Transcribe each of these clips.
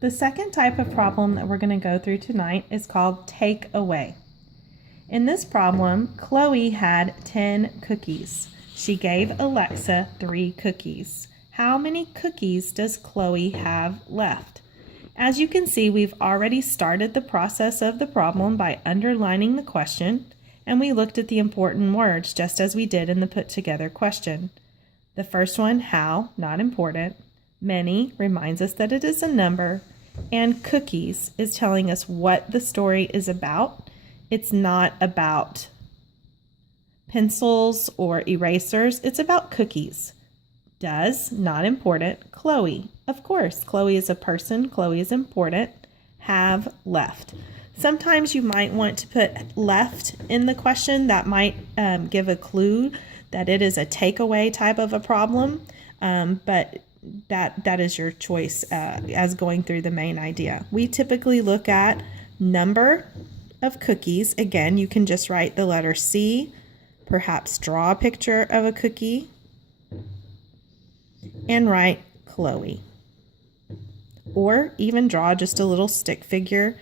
The second type of problem that we're going to go through tonight is called take away. In this problem, Chloe had 10 cookies. She gave Alexa 3 cookies. How many cookies does Chloe have left? As you can see, we've already started the process of the problem by underlining the question, and we looked at the important words just as we did in the put together question. The first one, how, not important. Many reminds us that it is a number, and cookies is telling us what the story is about. It's not about pencils or erasers, it's about cookies. Does, not important. Chloe, of course, Chloe is a person, Chloe is important. Have, left. Sometimes you might want to put left in the question. That might give a clue that it is a takeaway type of a problem, but that is your choice as going through the main idea. We typically look at number of cookies. Again, you can just write the letter C, perhaps draw a picture of a cookie, and write Chloe. Or even draw just a little stick figure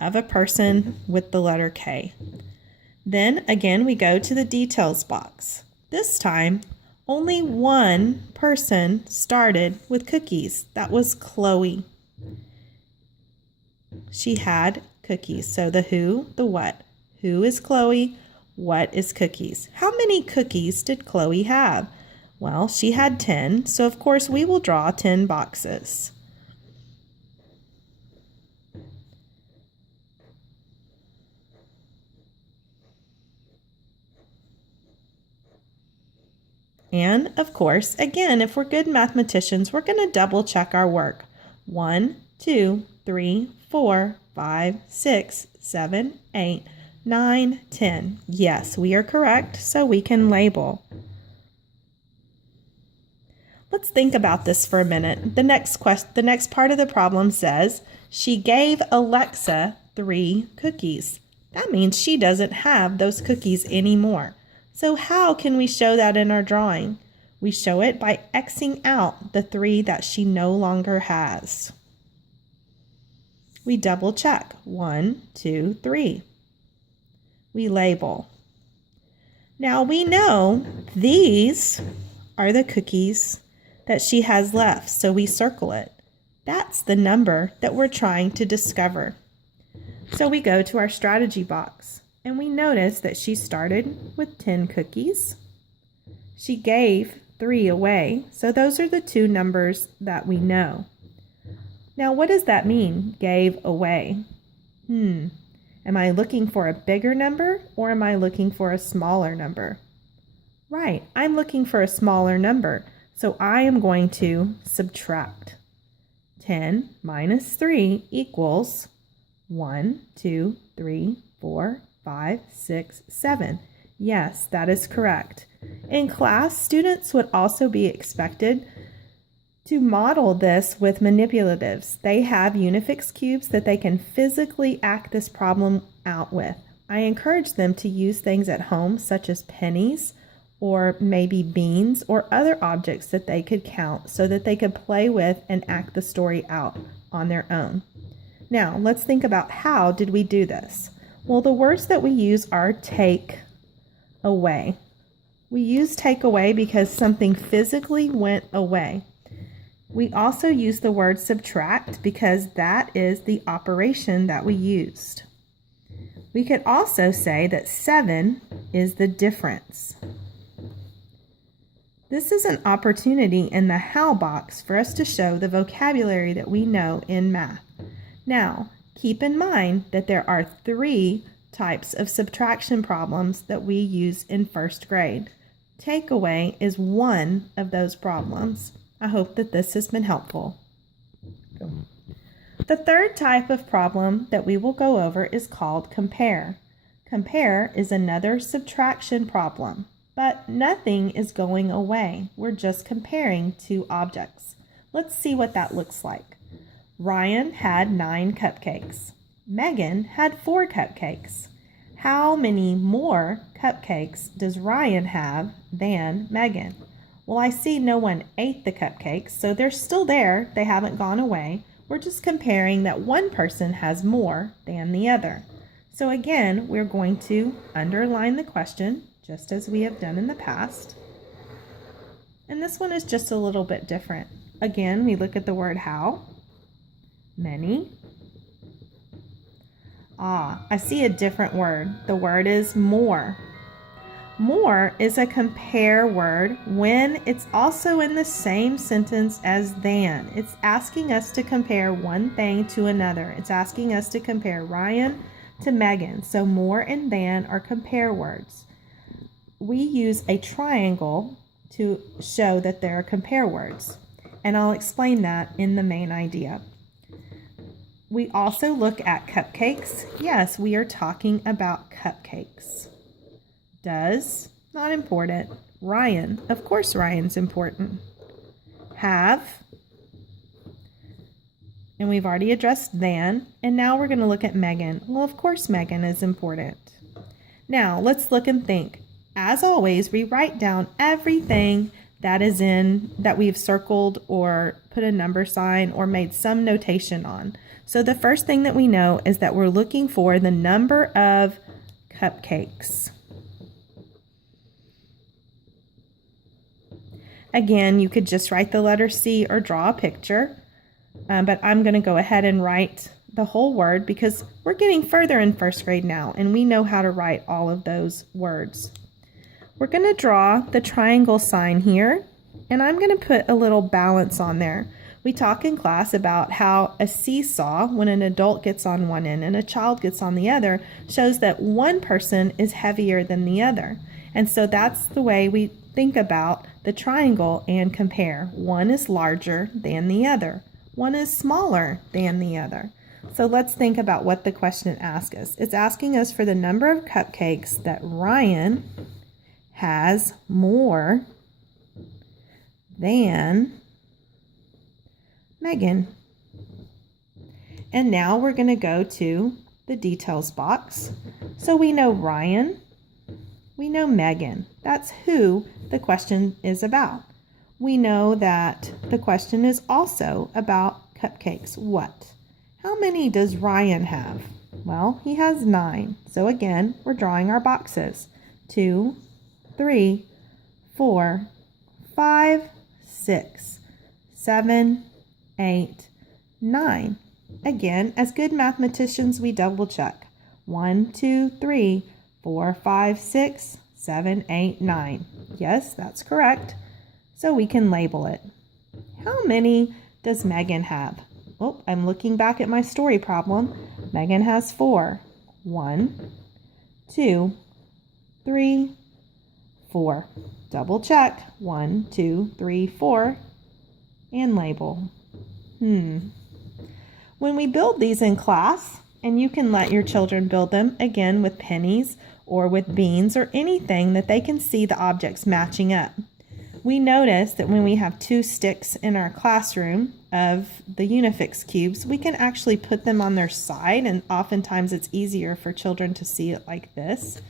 of a person with the letter K. Then again, we go to the details box. This time, only one person started with cookies. That was Chloe. She had cookies. So the who, the what. Who is Chloe? What is cookies? How many cookies did Chloe have? Well, she had 10, so of course we will draw 10 boxes. And of course, again, if we're good mathematicians, we're going to double check our work. 1, 2, 3, 4, 5, 6, 7, 8, 9, 10. Yes, we are correct, so we can label. Let's think about this for a minute. The next part of the problem says, she gave Alexa 3 cookies. That means she doesn't have those cookies anymore. So how can we show that in our drawing? We show it by Xing out the 3 that she no longer has. We double check. 1, 2, 3. We label. Now we know these are the cookies that she has left, so we circle it. That's the number that we're trying to discover. So we go to our strategy box, and we notice that she started with 10 cookies. She gave 3 away, so those are the 2 numbers that we know. Now, what does that mean, gave away? Am I looking for a bigger number, or am I looking for a smaller number? Right, I'm looking for a smaller number. So I am going to subtract. 10 minus 3 equals 1, 2, 3, 4, 5, 6, 7. Yes, that is correct. In class, students would also be expected to model this with manipulatives. They have Unifix cubes that they can physically act this problem out with. I encourage them to use things at home such as pennies, or maybe beans or other objects that they could count so that they could play with and act the story out on their own. Now, let's think about how did we do this? Well, the words that we use are take away. We use take away because something physically went away. We also use the word subtract because that is the operation that we used. We could also say that 7 is the difference. This is an opportunity in the how box for us to show the vocabulary that we know in math. Now, keep in mind that there are 3 types of subtraction problems that we use in first grade. Takeaway is one of those problems. I hope that this has been helpful. The third type of problem that we will go over is called compare. Compare is another subtraction problem. But nothing is going away. We're just comparing 2 objects. Let's see what that looks like. Ryan had 9 cupcakes. Megan had 4 cupcakes. How many more cupcakes does Ryan have than Megan? Well, I see no one ate the cupcakes, so they're still there. They haven't gone away. We're just comparing that one person has more than the other. So again, we're going to underline the question, just as we have done in the past. And this one is just a little bit different. Again, we look at the word how. Many. I see a different word. The word is more. More is a compare word when it's also in the same sentence as than. It's asking us to compare one thing to another. It's asking us to compare Ryan to Megan. So more and than are compare words. We use a triangle to show that there are compare words, and I'll explain that in the main idea. We also look at cupcakes. Yes, we are talking about cupcakes. Does, not important. Ryan, of course Ryan's important. Have, and we've already addressed than, and now we're going to look at Megan. Well, of course Megan is important. Now, let's look and think. As always, we write down everything that we've circled or put a number sign or made some notation on. So the first thing that we know is that we're looking for the number of cupcakes. Again, you could just write the letter C or draw a picture, but I'm going to go ahead and write the whole word because we're getting further in first grade now and we know how to write all of those words. We're going to draw the triangle sign here, and I'm going to put a little balance on there. We talk in class about how a seesaw, when an adult gets on one end and a child gets on the other, shows that one person is heavier than the other. And so that's the way we think about the triangle and compare. One is larger than the other. One is smaller than the other. So let's think about what the question asks us. It's asking us for the number of cupcakes that Ryan has more than Megan. And now we're going to go to the details box. So we know Ryan, we know Megan. That's who the question is about. We know that the question is also about cupcakes. What? How many does Ryan have? Well, he has 9. So again, we're drawing our boxes. 2, 3, 4, 5, 6, 7, 8, 9. Again, as good mathematicians, we double check. 1, 2, 3, 4, 5, 6, 7, 8, 9. Yes, that's correct. So we can label it. How many does Megan have? Oh, I'm looking back at my story problem. Megan has 4. 1, 2, 3, 4. Double check. 1, 2, 3, 4. And label. When we build these in class, and you can let your children build them, again, with pennies or with beans or anything that they can see the objects matching up. We notice that when we have 2 sticks in our classroom of the Unifix cubes, we can actually put them on their side, and oftentimes it's easier for children to see it like this,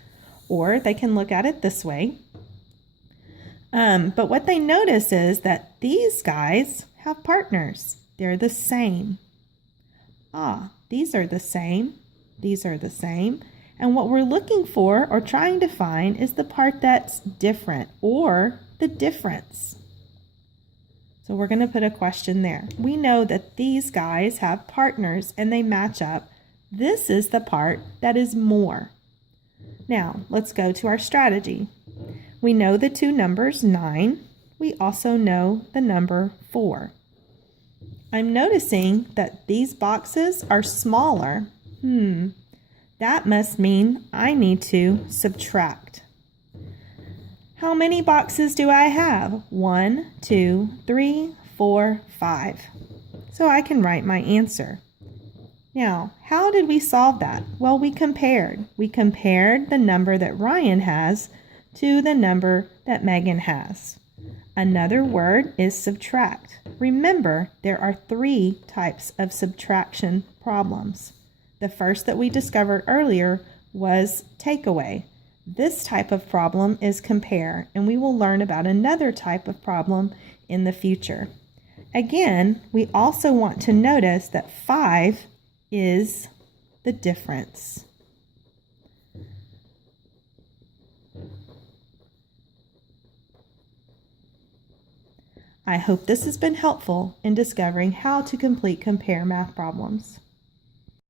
or they can look at it this way. But what they notice is that these guys have partners. They're the same. These are the same. These are the same. And what we're looking for or trying to find is the part that's different or the difference. So we're going to put a question there. We know that these guys have partners and they match up. This is the part that is more. Now, let's go to our strategy. We know the 2 numbers 9. We also know the number 4. I'm noticing that these boxes are smaller. That must mean I need to subtract. How many boxes do I have? 1, 2, 3, 4, 5. So I can write my answer. Now, how did we solve that? Well, we compared. We compared the number that Ryan has to the number that Megan has. Another word is subtract. Remember, there are 3 types of subtraction problems. The first that we discovered earlier was takeaway. This type of problem is compare, and we will learn about another type of problem in the future. Again, we also want to notice that 5 is the difference. I hope this has been helpful in discovering how to complete compare math problems.